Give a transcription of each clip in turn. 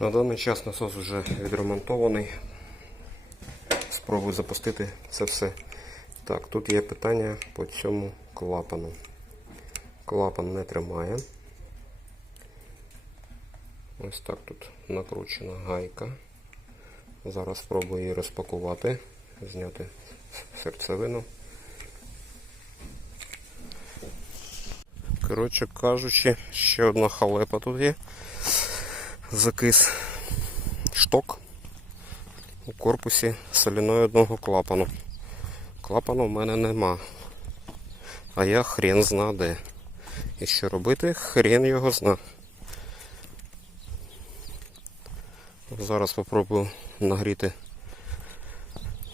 На даний час насос вже відремонтований. Спробую запустити це все. Так, тут є питання по цьому клапану. Клапан не тримає. Ось так тут накручена гайка. Зараз спробую її розпакувати, зняти серцевину. Коротше кажучи, ще одна халепа тут є. Закис шток у корпусі соляноїдного клапану. Клапану в мене нема. А я хрен зна де. І що робити, хрен його зна. Зараз спробую нагріти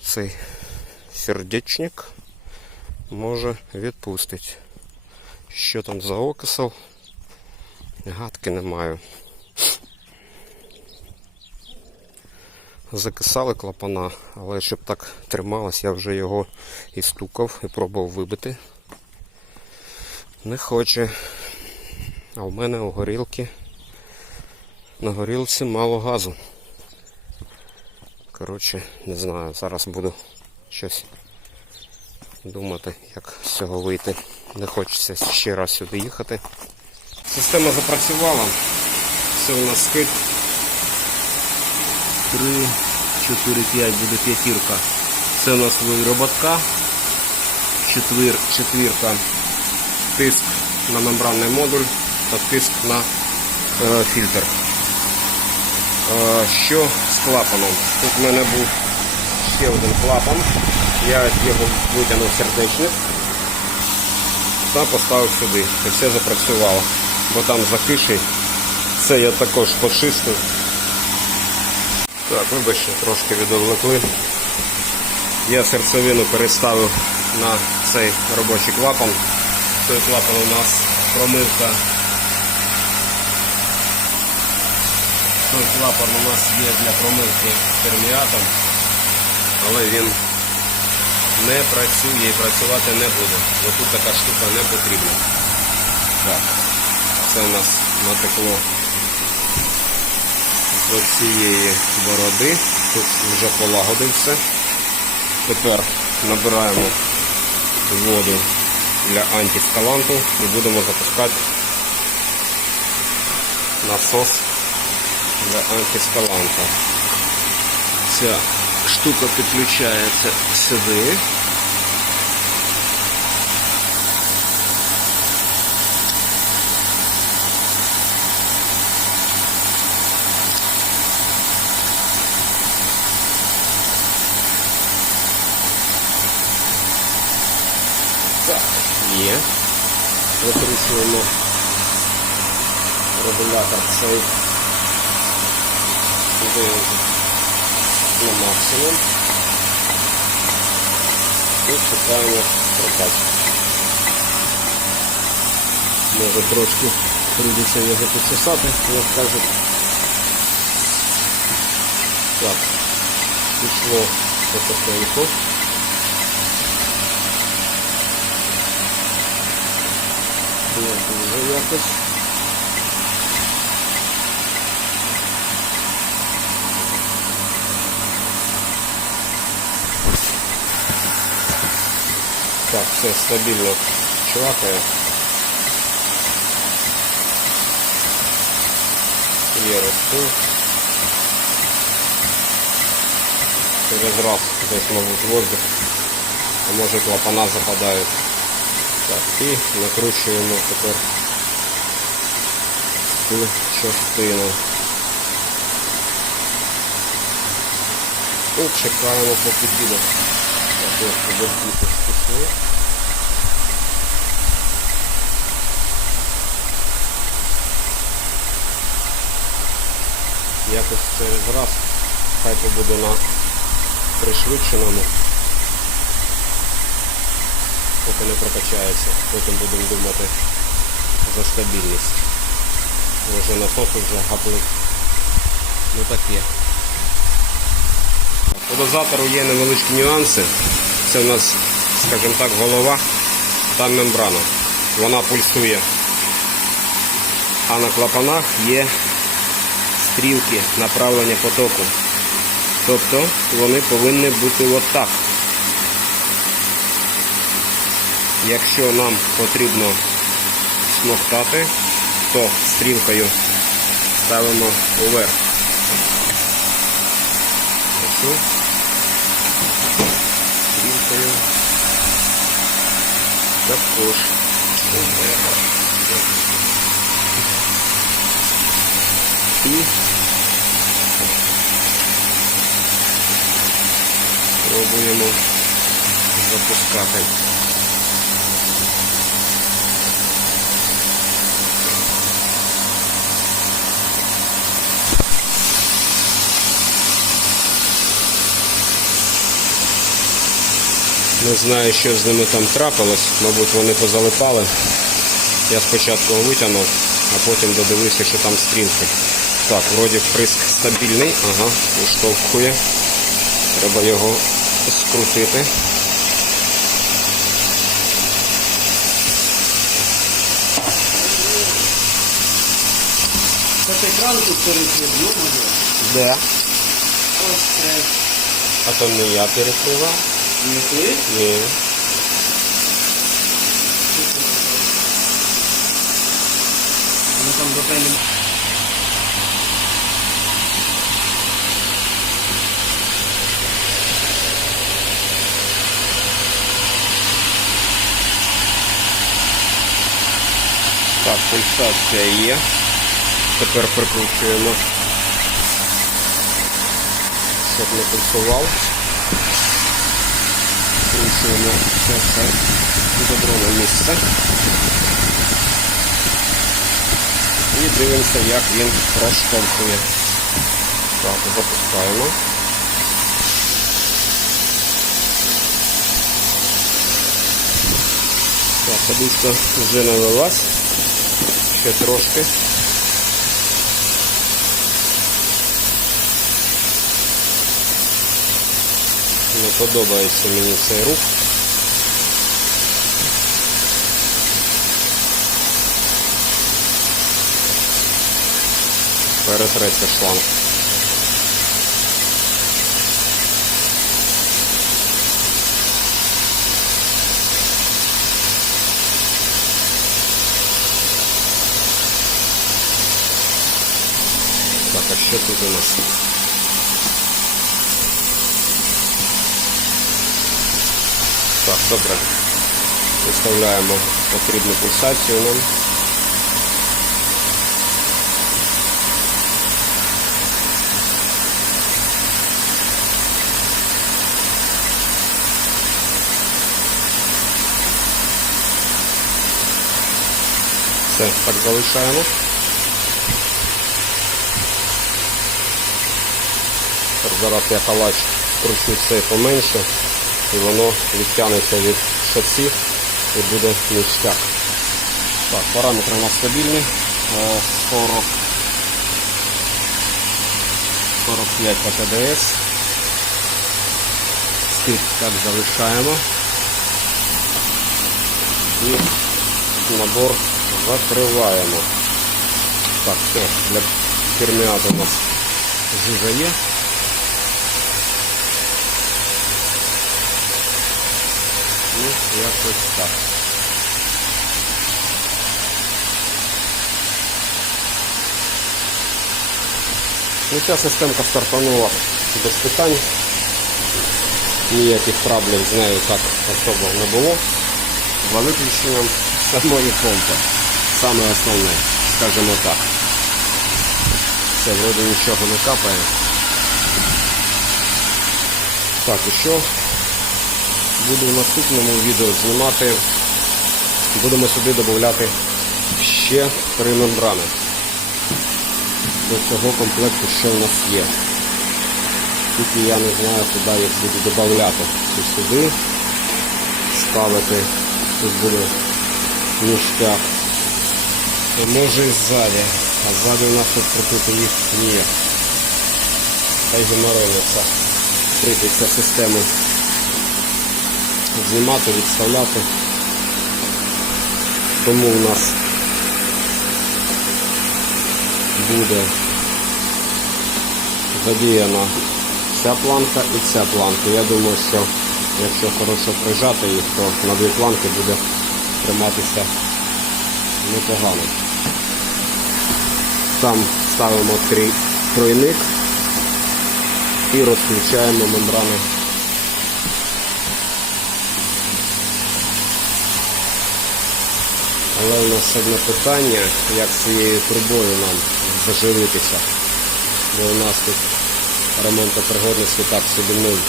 цей сердечник. Може відпустить. Що там за окисел? Гадки не маю. Закисали клапана, але щоб так трималось, я вже його і стукав і пробував вибити. Не хоче. А в мене у горілки на горілці мало газу. Коротше, не знаю, зараз буду щось думати, як з цього вийти. Не хочеться ще раз сюди їхати. Система запрацювала. Це у нас скид. 3, 4, 5 буде п'ятірка. Це у нас вироботка. Четвір, четвірка. Тиск на мембранний модуль та тиск на е, фільтр. Е, що з клапаном? Тут в мене був ще один клапан. Я його витягнув сердечник та поставив сюди. І все запрацювало. Бо там закиший. Це я також почистив. Так, вибачте, трошки відвлекли. Я серцевину переставив на цей робочий клапан. Цей клапан у нас промивка. Той клапан у нас є для промивки терміатом, але він не працює і працювати не буде. Бо тут така штука не потрібна. Так, це у нас натекло з цієї бороди. Тут вже полагодився. Тепер набираємо воду для антискаланту і будемо запускати насос для антискаланта. Ця штука підключається сюди. Так, є. Викручуємо регулятор цей на максимум. І чекаємо прокачку. Може трошки прийдеться його почесати, як кажуть. Так, пішло потихеньку. дуже якось. Так, все стабільно чвакає. Є розпил. Через раз десь, мабуть, воздух, а може клапана западають. Так, і накручуємо тепер цю частину. І чекаємо поки піде. Так, ось поверхіти. Якось через раз хай побуде на пришвидшеному. поки не прокачається. Потім будемо думати за стабільність. Вже насос вже гаплик. Ну таке. По дозатору є невеличкі нюанси. Це у нас, скажімо так, голова та мембрана. Вона пульсує. А на клапанах є стрілки направлення потоку. Тобто вони повинні бути отак. Якщо нам потрібно смоктати, то стрілкою ставимо уверх. Оцю стрілкою також уверх. І пробуємо запускати. Не знаю, що з ними там трапилось, мабуть, вони позалипали. Я спочатку витягнув, а потім додивився, що там стрілки. Так, вроді вприск стабільний, ага, уштовхує. Треба його скрутити. Екран тут перекрив, йомаю. Де? Ось це. А то не я перекривав. Не ти? Ні. Ну там до певні. Так, пульсація є. Тепер прикручуємо. Щоб не пульсував. Прикручуємо це все на місце. І дивимося, як він проштовхує. Так, запускаємо. Так, водичка вже налилась. Ще трошки. Не подобається мені цей рух. Перетреться шланг. Так, а що тут у нас? Так, добре. Виставляємо потрібну пульсацію нам. Все, так залишаємо. Зараз я калач кручу цей поменше і воно відтягнеться від шасі і буде ніштяк. Так, параметри у нас стабільні. Е, 40 45 ПТДС. Стик так залишаємо. І набор закриваємо. Так, все, для перміату у нас жижа є. Ну, якось так. Ну, ця системка стартанула без питань. Ніяких проблем з нею так особо не було. За виключенням самої помпи. Саме основне, скажімо так. Це вроде нічого не капає. Так, і що буду в наступному відео знімати. Будемо сюди додати ще три мембрани. До цього комплекту що в нас є. Тільки я не знаю, куди їх буду додати. Чи сюди ставити, тут буде ніштяк. А може і ззаді. А ззаді у нас тут крутити їх ніяк. Та й геморройниця. Прийдеться систему знімати, відставляти. Тому у нас буде задіяна ця планка і ця планка. Я думаю, що якщо хорошо прижати їх, то на дві планки буде триматися непогано. Там ставимо трій- тройник і розключаємо мембрану. Але у нас одне питання, як цією трубою нам заживитися. Бо у нас тут ремонтопригодності так собі нуль.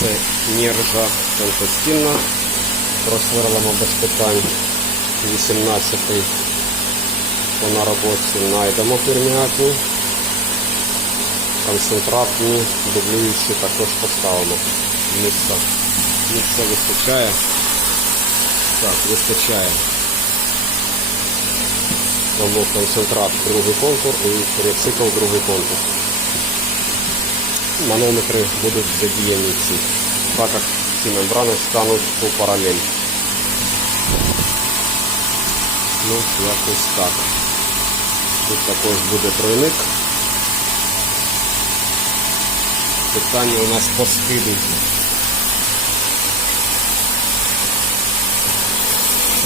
Це нержа тонкостінна, просверлимо без питань 18-й по нароботці знайдемо перміатні. Концентратні, дублюючі також поставимо. Місця, місця вистачає. Так, вистачає. Тому концентрат другий контур і рецикл другий контур. Манометри будуть задіяні ці, так як ці мембрани стануть у паралель. Ну, якось так. Тут також буде тройник. Питання у нас по скиду.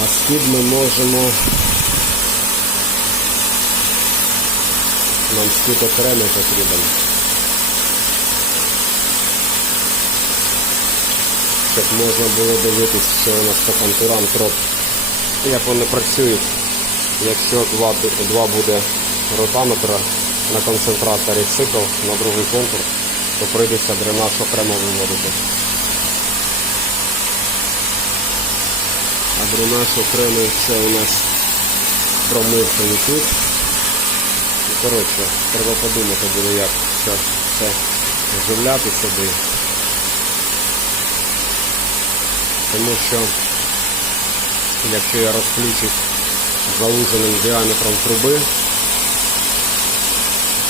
А скид ми можемо. Нам скид окремий потрібен. Щоб можна було дивитись, що у нас по контурам троп. Як вони працюють. Якщо два, два буде ротаметра на концентраторі цикл на другий контур, то прийдеться дренаж окремо виводити. А дренаж окремий це у нас промивка тут. Ну, Коротше, треба подумати буде, як це все вживляти сюди. Тому що якщо я розключусь залуженим діаметром труби,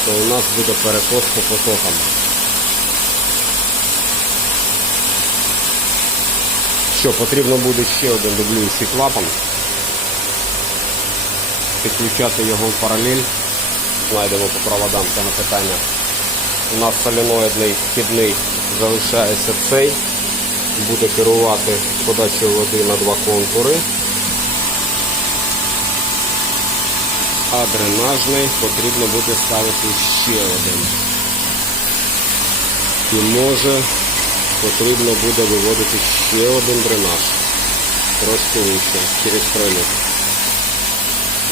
то у нас буде перекос по потокам. Що, потрібно буде ще один дублюючий клапан. Підключати його в паралель. Знайдемо по проводам це на питання. У нас соленоїдний вхідний залишається цей. Буде керувати подачею води на два контури. А дренажний потрібно буде ставити ще один. І може потрібно буде виводити ще один дренаж. Трошки вище, через тройник.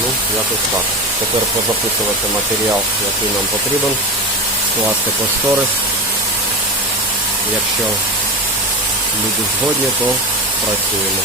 Ну, якось так. Тепер позаписувати матеріал, який нам потрібен, скласти кошторис. Якщо люди згодні, то працюємо.